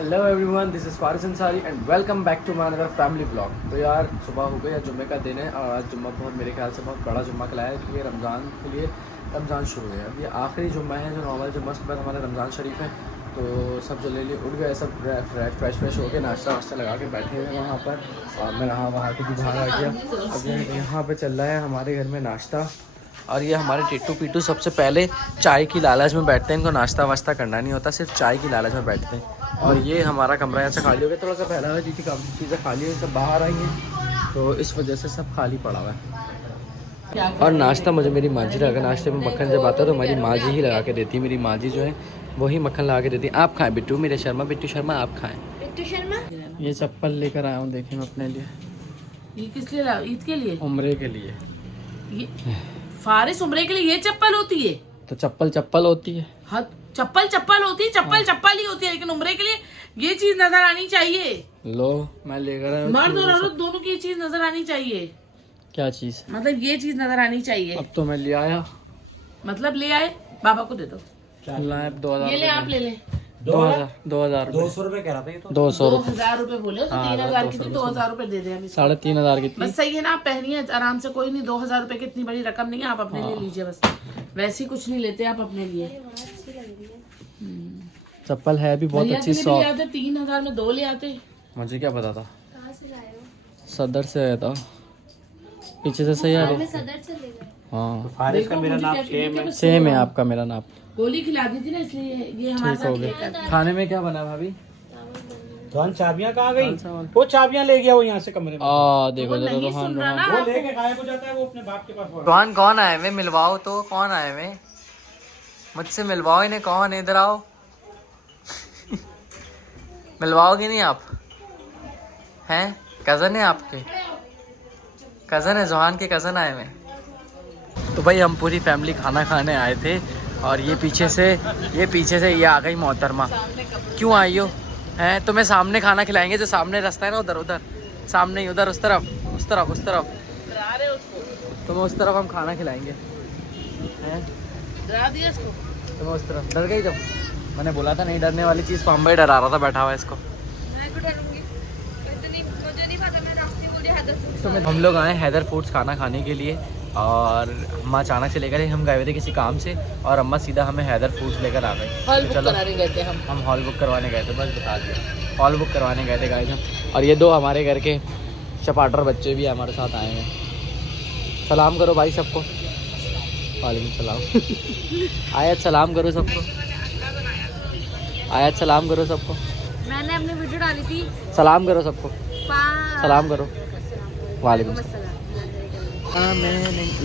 Hello everyone, this is Faris Ansari and welcome back to my another family blog. तो यार सुबह हो गई, आज जुम्मे का दिन है और आज जुम्मा बहुत मेरे ख्याल से बहुत बड़ा जुम्मा कहलाया है क्योंकि रमज़ान के लिए रमज़ान शुरू है। अब ये आखिरी जुम्मा है जो नॉर्मल जुम्मा के बाद हमारा रमज़ान शरीफ है। तो सब जल्दी उठ गए, सब फ्रेश हो के नाश्ता वाश्ता लगा के बैठे हुए हैं वहाँ पर और मैं वहाँ के भी बाहर आ गया। अब यहाँ पर चल रहा है हमारे घर में नाश्ता और ये हमारे टिट्टू पीटू सबसे पहले चाय की लालच में बैठते हैं। इनको नाश्ता वाश्ता करना नहीं होता, सिर्फ चाय की लालच में बैठते हैं। और ये हमारा कमरा यहाँ से खाली हो गया, थोड़ा सा फैला हुआ है क्योंकि काफ़ी चीज़ें खाली है, सब बाहर आई हैं तो इस वजह से सब खाली पड़ा हुआ है। और नाश्ता मुझे मेरी माँ जी लगा, नाश्ते में मक्खन जब आता है तो हमारी माँ जी ही लगा के देती है। मेरी माँ जी जो है वही मक्खन लगा के देती है। आप खाएं बिट्टू, मेरे शर्मा, बिट्टू शर्मा आप खाएं। बिट्टू शर्मा ये चप्पल लेकर आया हूँ, देखें अपने लिए। ये किस लिए लाओ? ईद के लिए, उम्रे के लिए। ये फारिस उम्रे के लिए ये चप्पल होती है? तो चप्पल होती है। हाँ, चप्पल होती है, चप्पल ही होती है, लेकिन उम्रे के लिए ये चीज नजर आनी चाहिए। लो मैं लेकर आया। मर्द और औरत दोनों की ये चीज नजर आनी चाहिए। क्या चीज? मतलब ये चीज नजर आनी चाहिए। अब तो मैं ले आया। मतलब ले आए, बाबा को दे दो। लाए 2000। ये ले, आप ले ले। 2000 200 रुपए कह रहा था ये तो। 2000 रुपए बोले तो 3000 की थी, 2000 रुपए दे दे हम। 3500 की थी। बस सही है ना, आप पहनिए आराम से, कोई नहीं। 2000 रुपए की इतनी बड़ी रकम नहीं है, आप अपने लिए लीजिए बस। वैसे ही कुछ नहीं लेते आप अपने लिए। चप्पल है भी बहुत अच्छी, 3000 में 2 ले आते। मुझे क्या पता था। सदर से आया था, पीछे से सही आ रही। हाँ फारिस का मेरा नाम सेम है आपका मेरा नाम। गोली खिला दी थी ना, इसलिए ये हमारे ठीक हो साथ गया। खाने में क्या बना भाभी? तो चाबियां कहाँ गई? वो चाबियां ले गया वो यहाँ से कमरे में। देखो जरा रोहान। वो लेके गायब हो जाता है, वो अपने बाप के पास। रोहान कौन आए हुए? मिलवाओ तो, कौन आए हुए? मुझसे मिलवाओ इन्हें, कौन? इधर आओ। मिलवाओगे नहीं आप? हैं? कज़न है आपके? कज़न है, जोहान के कज़न आए हुए। तो भाई हम पूरी फैमिली खाना खाने आए थे और ये पीछे से ये आ गई मोहतरमा। क्यों आई हो? हैं? तुम्हें सामने खाना खिलाएंगे, जो सामने रास्ता है ना, उधर सामने ही, उधर उस तरफ तुम्हें उस तरफ हम खाना खिलाएंगे। हैं? तुम्हें उस तरफ। डर गई जब मैंने बोला था नहीं डरने वाली चीज़, पाम्बा ही डरा रहा था बैठा हुआ इसको। तो हम लोग आए हैदर फूड्स खाना खाने के लिए और अम्मा अचानक से लेकर हम गए हुए थे किसी काम से और अम्मा सीधा हमें हैदर फूड्स लेकर आ गए। चलो हम हॉल बुक करवाने गए थे, बस बता दिया, हॉल बुक करवाने गए थे गाइस हम। और ये 2 हमारे घर के चपाटर बच्चे भी हमारे साथ आए हैं। सलाम करो भाई सबको। वालेकुम सलाम। आयत सलाम करो सबको। आयत सलाम करो सबको। मैंने अपनी वीडियो डाली थी। सलाम करो सबको। सलाम करो। वालेकुम सलाम।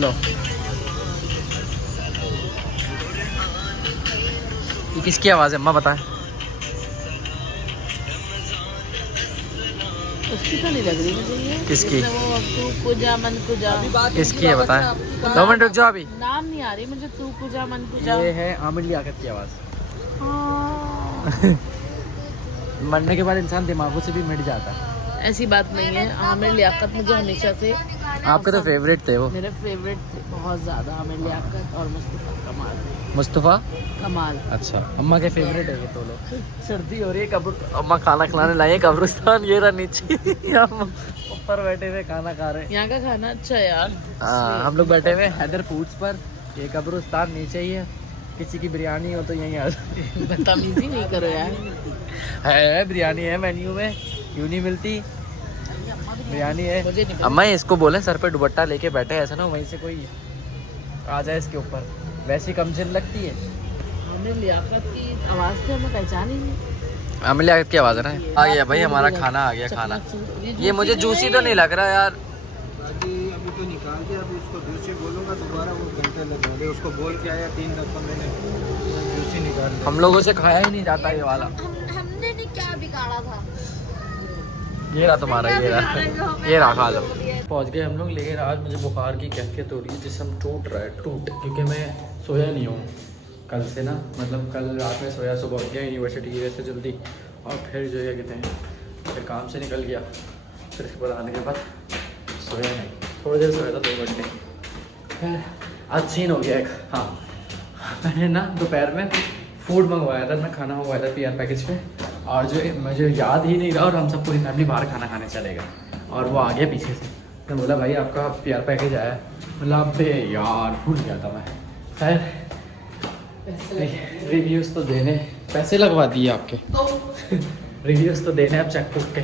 लो ये किसकी आवाज़ है अम्मा बताएं? उसकी तो नहीं लग रही मुझे ये। किसकी? तू कुजा मन कुजा। किसकी है बताएं? 2 मिनट रुक जाओ, अभी नाम नहीं आ रही मुझे। तू कुजा मन कुजा। ये है आमिर लियाकत की आवाज़। हाँ। मरने के बाद इंसान दिमागों से भी मिट जाता है। ऐसी बात नहीं है, आमिर लियाकत मुझे हमेशा से। आपके तो फेवरेट थे वो। मेरे फेवरेट थे बहुत ज़्यादा, आमिर लियाकत और मुस्तफ़ा कमाल। मुस्तफ़ा कमाल। अच्छा, अम्मा के फेवरेट है वो तो लोग। सर्दी हो रही है, अम्मा खाना खिलाने लाई है कब्रिस्तान। ये रहा नीचे, ऊपर बैठे हुए खाना खा रहे हैं। यहाँ का खाना अच्छा है यार। हम लोग बैठे हुए हैदर फूड्स पर। ये कब्रिस्तान नीचे ही है, किसी की बिरयानी हो तो यहीं आ जाती। बदतमीजी नहीं करो यार। है बिरयानी है मेन्यू में, क्यों नहीं मिलती? बिरयानी है। मुझे नहीं अम्मा इसको बोले सर पे दुपट्टा लेके बैठे, ऐसा ना वहीं से कोई आ जाए इसके ऊपर, वैसी कमजोर लगती है। आमिर लियाकत की आवाज़ तो हमें पहचान ही नहीं। आमिर लियाकत की आवाज़ है ना। आ गया भाई हमारा खाना, आ गया खाना। ये मुझे जूसी तो नहीं लग रहा यार। अभी तो निकाल दिया, अभी उसको जूसी बोलूंगा दोबारा वो घंटे लग रहे। उसको बोल के आया 3 दफा मैंने, जूसी निकाल दिया। हम लोगों से खाया ही नहीं जाता ये वाला। हमने नहीं क्या बिगाड़ा था। ये रहा तुम्हारा, ये रहा खा लो। पहुंच गए हम लोग, लेकिन आज मुझे बुखार की कैफियत हो रही है, जिसम टूट रहा है क्योंकि मैं सोया नहीं हूँ कल से ना। मतलब कल रात में सोया, सुबह उठ गया यूनिवर्सिटी की वजह से जल्दी, और फिर जो है कहते हैं फिर काम से निकल गया, फिर इसके बाद आने के बाद सोया नहीं, थोड़ी देर सोया था 2 घंटे। फिर आज सीन हो गया एक। हाँ मैंने ना दोपहर में फूड मंगवाया था, मैं खाना मंगवाया था PR पैकेज पे, और जो मुझे याद ही नहीं रहा और हम सब पूरी फैमिली बाहर खाना खाने चले गए और वो आ गया पीछे से। तो बोला भाई आपका प्यार पैकेज आया है। मतलब अबे यार भूल गया था मैं। खैर रिव्यूज़ तो देने, पैसे लगवा दिए आपके तो रिव्यूज़ तो देने अब चेक बुक के।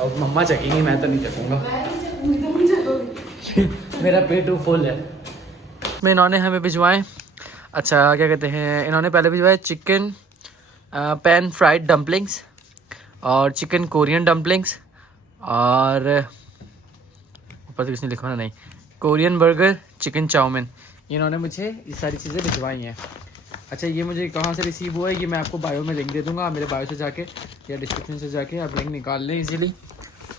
और मम्मा चखेंगी, मैं तो नहीं चखूँगा। मेरा पेट फुल है। में इन्होंने हमें भिजवाएं, अच्छा क्या कहते हैं, इन्होंने पहले भिजवाए चिकन पैन फ्राइड डम्पलिंग्स और चिकन कोरियन डम्पलिंग्स और ऊपर तो किसने लिखा ना, नहीं, कोरियन बर्गर, चिकन चाउमीन। इन्होंने मुझे ये सारी चीज़ें भिजवाई हैं। अच्छा ये मुझे कहाँ से रिसीव हुआ है ये मैं आपको बायो में लिंक दे दूँगा। आप मेरे बायो से जाके या डिस्क्रिप्शन से जाके आप लिंक निकाल लें इजीली।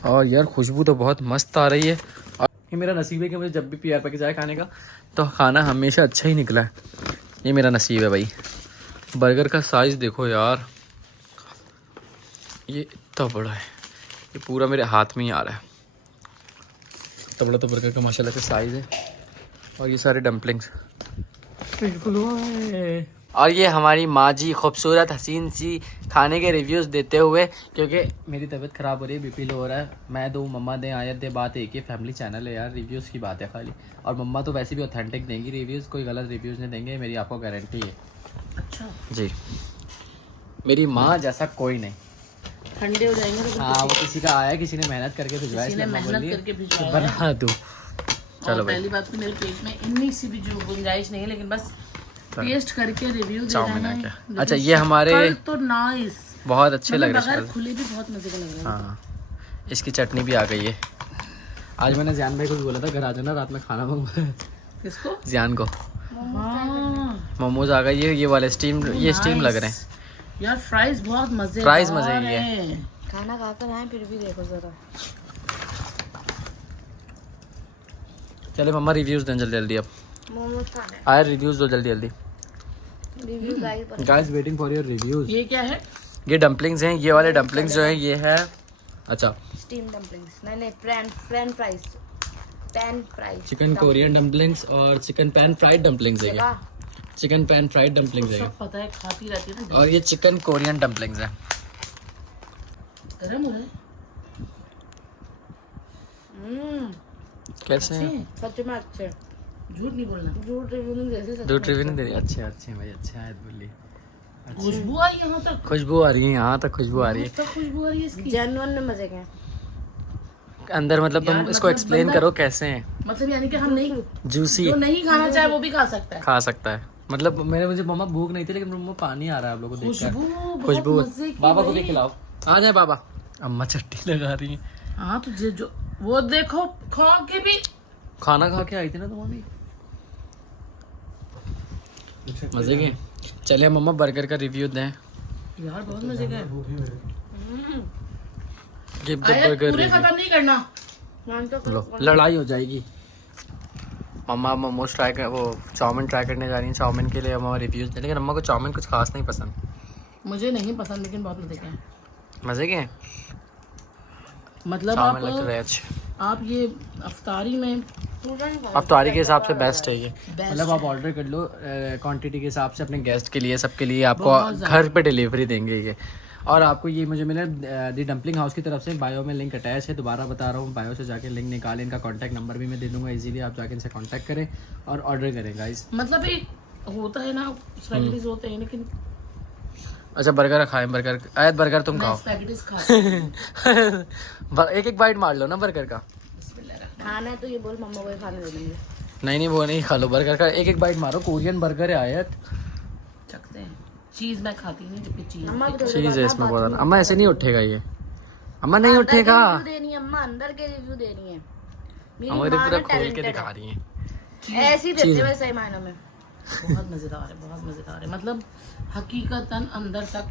और यार खुशबू तो बहुत मस्त आ रही है। और ये मेरा नसीब है कि मुझे जब भी PR पैकेज आए खाने का तो खाना हमेशा अच्छा ही निकला है। ये मेरा नसीब है भाई। बर्गर का साइज़ देखो यार, ये इतना बड़ा है, ये पूरा मेरे हाथ में ही आ रहा है। इतना बड़ा तो बर्गर का माशाल्लाह से साइज़ है। और ये सारे डम्पलिंग्स और ये हमारी माँ जी खूबसूरत हसीन सी खाने के रिव्यूज़ देते हुए, क्योंकि मेरी तबीयत ख़राब हो रही है, BP लो हो रहा है। मैं दूँ, मम्मा दें, आयत दे, बात एक ही, फैमिली चैनल है यार, रिव्यूज़ की बात है खाली। और मम्मा तो वैसे भी ऑथेंटिक देंगी रिव्यूज़, कोई गलत रिव्यूज़ नहीं देंगे, मेरी आपको गारंटी है। अच्छा जी, मेरी माँ जैसा कोई नहीं। ठंडे हो जाएंगे तो हाँ, वो किसी का आया, किसी ने मेहनत करके भिजवाया, किसी ने इसलिए मैं मेहनत बोली करके भिजवाया बना दूँ। चलो चलो भाई, पहली बात तो मेरे पेट में इतनी सी भी जो गुंजाइश नहीं है, लेकिन बस टेस्ट करके रिव्यू चाउमीन देना है है। क्या? लेकिन अच्छा, ये हमारे शक्ल तो नाइस, बहुत अच्छे लग रहे बगैर हैं। खुले भी बहुत मजे का लग रहा है। हाँ, इसकी चटनी भी आ गई है। आज मैंने ज़ियान भाई को भी बोला था घर आ जाना, रात में खाना मंगवा। किसको? ज़ियान को हाँ मोमोज आ गए, ये वाले स्टीम, ये स्टीम लग रहे हैं। यार फ्राइज बहुत मजे, फ्राइज मजे की है। खाना खाकर आए फिर भी देखो जरा। चले मम्मा रिव्यूज़ दें जल्दी जल्दी। अब मोमोज खाने आए रिव्यूज़ दो जल्दी जल्दी। Review guys. Guys waiting for your reviews. ये क्या है? ये डम्पलिंग्स हैं, ये वाले डम्पलिंग्स जो है ये है, अच्छा स्टीम डम्पलिंग्स नहीं French fries, pan fries, chicken Korean dumplings और चिकन पैन फ्राइड डम्पलिंग्स है। ये चिकन पैन फ्राइड डम्पलिंग्स है सब पता है, खाती रहती है ना। और ये चिकन कोरियन डम्पलिंग्स है। गरम हो रहा है। कैसे हैं? सच में अच्छे, झूठ नहीं बोलना। झूठ रिव्यू नहीं देते सच दो में। ट्रिव्यू नहीं दे रही। अच्छे अच्छे भाई, अच्छे आयत बोली। खुशबू आई यहाँ तक, खुशबू आ रही है, यहाँ तक खुशबू आ रही है तक खुशबू आ रही है इसकी। जेन्युइन में मजे के हैं। अंदर। मतलब तुम यार, इसको मतलब एक्सप्लेन बंदा- करो कैसे हैं। मतलब यानी कि हम नहीं, जूसी जो नहीं खाना चाहे वो भी खा सकता है। खा सकता है। मतलब मुझे मम्मा भूख नहीं थी, लेकिन मम्मा पानी आ रहा है आप लोगों को देखकर। खुशबू खुशबू बहुत मजे की बाबा को भी भाई। खिलाओ। आ जाए बाबा। अम्मा चट्टी लगा रही है। हाँ तो जो वो देखो खा के भी, खाना खा के आई थी ना तुम अभी, मजे के। चलिए मम्मा बर्गर का रिव्यू दें। यार बहुत मजे का है। गिव द आयत बर्गर पूरे रिव्यू। खत्म नहीं करना। मान तो लो लड़ाई हो जाएगी। मम्मा मोमोज ट्राई कर, वो चाउमीन ट्राई करने जा रही हैं। चाउमीन के लिए मम्मा रिव्यूज दें, लेकिन अम्मा को चाउमीन कुछ खास नहीं पसंद। मुझे नहीं पसंद, लेकिन बहुत मजे का है। मजे के हैं मतलब चाउमीन, लगते रहे अच्छे। आप ये अफ्तारी में अब तारीख के हिसाब से बेस्ट है ये। बेस्ट मतलब आप ऑर्डर कर लो क्वांटिटी के हिसाब से अपने गेस्ट के लिए, सबके लिए आपको बहुत ज़्यादा। घर पे डिलीवरी देंगे ये। और आपको ये मुझे मिला दी डम्पलिंग हाउस की तरफ से, बायो में लिंक अटैच है। दोबारा बता रहा हूँ, बायो से जाके लिंक निकालें, इनका कॉन्टैक्ट नंबर भी मैं दे दूँगा, इजीली आप जाके इनसे कॉन्टैक्ट करें और ऑर्डर करें गाइस। मतलब एक होता है ना, स्पैगेटीज होते हैं, लेकिन अच्छा बर्गर खाएं, बर्गर आयत बर्गर तुम खाओ। स्पैगेटीज खाते एक एक बाइट मार लो ना बर्गर का। खाना है तो ये बोल मम्मा को ही खाने दे देंगे। नहीं वो नहीं, खा लो बर्गर का, एक एक बाइट मारो। कोरियन बर्गर है आयत, सकते हैं। चीज मैं खाती नहीं, जबकि चीज अम्मा भी चीज है इसमें बहुत। अम्मा ऐसे नहीं उठेगा ये, अम्मा नहीं उठेगा। रिव्यू देनी है अम्मा, अंदर के रिव्यू देनी है। मेरी अम्मा माँ पूरा ना खोल के talented दिखा है। रही हैं। ऐसे ही देते हैं सही मायनों में। बहुत मजेदार है, बहुत मजेदार है। मतलब हकीकतन अंदर तक।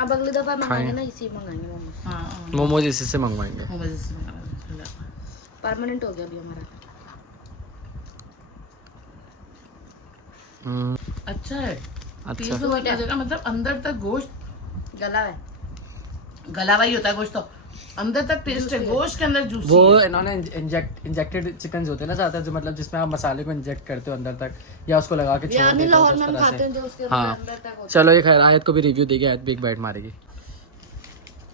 अब अगली दफा मंगाएंगे ना, इसी मंगाएंगे मम्मा। हाँ मोमोज इसी से मंगवाएंगे। मजे से बना। परमानेंट हो गया अभी हमारा। अच्छा है, अच्छा पीस तो बहुत मजे का। मतलब अंदर तक गोश्त गला है। गला हुआ ही होता है गोश्त, तो अंदर तक टेस्ट है, गोश्त के अंदर जूसी वो है। इन्होंने इंजेक्टेड चिकन होते हैं ना ज़्यादातर, जो मतलब जिसमें आप मसाले को इंजेक्ट करते हो अंदर तक, या उसको लगा के छोड़ यानी देते हो लाहौर उस में हम तरह खाते से। हैं जो उसके हाँ अंदर तक होता चलो ये खैर आयत को भी रिव्यू देगी, आयत भी एक बाइट मारेगी।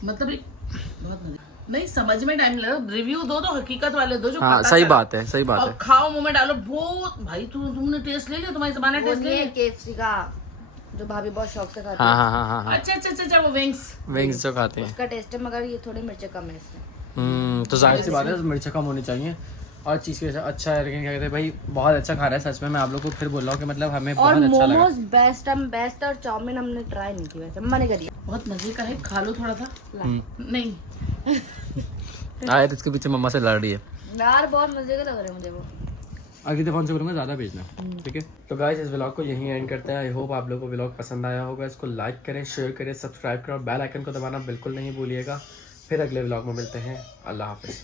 मतलब बहुत मजे नहीं, समझ में टाइम लगा। रिव्यू दो तो हकीकत वाले दो जो हाँ पता सही चले। बात है, सही बात और है। खाओ मुंह में डालो बहुत। भाई तुमने टेस्ट ले लिया? तुम्हारी जबान ने वो टेस्ट ले नहीं है लिया? KFC का जो भाभी बहुत शौक से खाती हाँ है, हाँ हाँ हाँ हाँ, अच्छा वो विंग्स। विंग्स जो खाते हैं। अच्छा। उसका टेस्ट है, मगर ये थोड़ी मिर्चें कम है इसमें। तो जाहिर सी बात है मिर्चा कम होनी चाहिए और चीज़ की अच्छा है। लेकिन क्या कहते हैं भाई, बहुत अच्छा खा रहा है सच में। मैं आप लोग को फिर बोल रहा हूँ कि मतलब हमें और बहुत अच्छा लगा। मोमोज बेस्ट है, और चाउमीन हमने ट्राई नहीं की, वैसे मम्मा ने करी है। बहुत मजे का है, खा लो थोड़ा सा। नहीं आए तो इसके पीछे मम्मा से लड़ रही है। यार बहुत मजे का लग रहा है मुझे वो। अगली दफ़ा उनसे बोलूँगा ज़्यादा भेजना, ठीक है। तो गाइस इस व्लॉग को यहीं एंड करते हैं। आई होप आप लोगों को व्लॉग पसंद आया होगा। इसको लाइक करें, शेयर करें, सब्सक्राइब करें और बेल आइकन को दबाना बिल्कुल नहीं भूलिएगा। फिर अगले व्लॉग में मिलते हैं। अल्लाह हाफिज़।